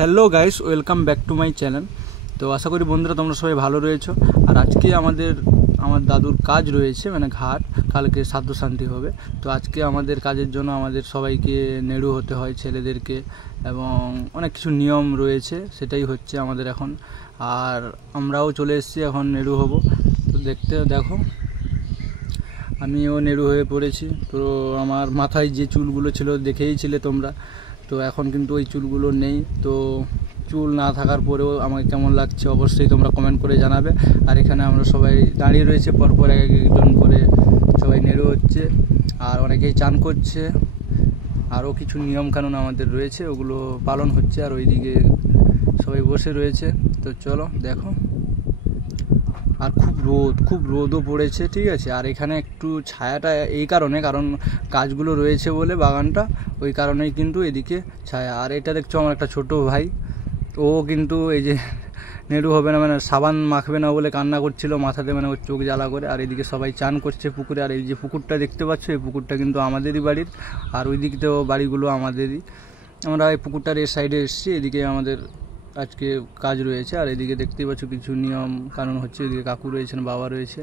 Hello guys, welcome back to my channel. তো আশা করি বন্ধুরা তোমরা সবাই ভালো রয়েছো। আর আজকে আমার দাদুর কাজ রয়েছে, মানে ঘাট, কালকে শ্রাদ্ধ শান্তি হবে। তো আজকে আমাদের কাজের জন্য আমাদের সবাইকে নেড়ু হতে হয়, ছেলেদেরকে, এবং অনেক কিছু নিয়ম রয়েছে, সেটাই হচ্ছে আমাদের এখন। আর আমরাও চলে এসেছি, এখন নেড়ু হব। তো দেখো আমিও নেড়ু হয়ে পড়েছি। তো আমার মাথায় যে চুলগুলো ছিল দেখেইছিলে তোমরা, তো এখন কিন্তু ওই চুলগুলো নেই। তো চুল না থাকার পরেও আমাকে কেমন লাগছে অবশ্যই তোমরা কমেন্ট করে জানাবে। আর এখানে আমরা সবাই দাঁড়িয়ে রয়েছে, পরপর এক একজন করে সবাই নেড়ু হচ্ছে, আর অনেকেই চান করছে। আরও কিছু নিয়মকানুন আমাদের রয়েছে, ওগুলো পালন হচ্ছে। আর ওইদিকে সবাই বসে রয়েছে। তো চলো দেখো। আর খুব রোদও পড়েছে, ঠিক আছে। আর এখানে একটু ছায়াটা এই কারণ কাজগুলো রয়েছে বলে বাগানটা, ওই কারণেই কিন্তু এদিকে ছায়া। আর এটা দেখছো আমার একটা ছোট ভাই, ও কিন্তু এই যে নেড়ু হবে না, মানে সাবান মাখবে না বলে কান্না করছিল মাথাতে, মানে ওর চোখ জ্বালা করে। আর এদিকে সবাই চান করছে পুকুরে। আর এই যে পুকুরটা দেখতে পাচ্ছ, এই পুকুরটা কিন্তু আমাদেরই বাড়ির, আর ওই দিকতেও বাড়িগুলো আমাদেরই। আমরা এই পুকুরটার এই সাইডে এসেছি, এদিকে আমাদের আজকে কাজ রয়েছে। আর এদিকে দেখতেই পাচ্ছ কিছু নিয়ম কানুন হচ্ছে, এদিকে কাকু রয়েছেন, বাবা রয়েছে।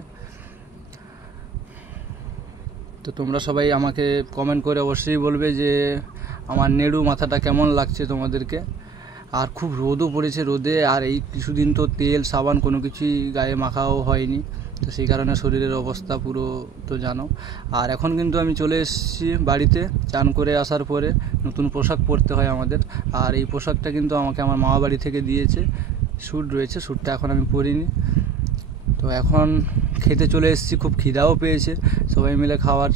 তো তোমরা সবাই আমাকে কমেন্ট করে অবশ্যই বলবে যে আমার নেড়ু মাথাটা কেমন লাগছে তোমাদেরকে। আর খুব রোদও পড়েছে, রোদে আর এই কিছুদিন তো তেল সাবান কোনো কিছুই গায়ে মাখাও হয়নি, তো সেই কারণে শরীরের অবস্থা পুরো তো জানো। আর এখন কিন্তু আমি চলে এসেছি বাড়িতে, চান করে আসার পরে নতুন পোশাক পরতে হয় আমাদের। আর এই পোশাকটা কিন্তু আমাকে আমার মামা বাড়ি থেকে দিয়েছে, স্যুট রয়েছে, স্যুটটা এখন আমি পরিনি। তো এখন খেতে চলে এসেছি, খুব খিদাও পেয়েছে, সবাই মিলে খাওয়ার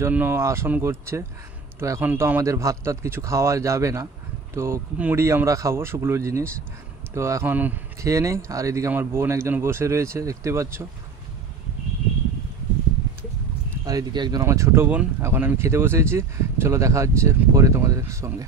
জন্য আসন করছে। তো এখন তো আমাদের ভাত টাত কিছু খাওয়া যাবে না, তো মুড়ি আমরা খাবো, শুকনো জিনিস। তো এখন খেয়ে নেই। আর এদিকে আমার বোন একজন বসে রয়েছে, দেখতে পাচ্ছ। আর এদিকে একজন আমার ছোট বোন। এখন আমি খেতে বসেছি, চলো দেখা হচ্ছে পরে তোমাদের সঙ্গে।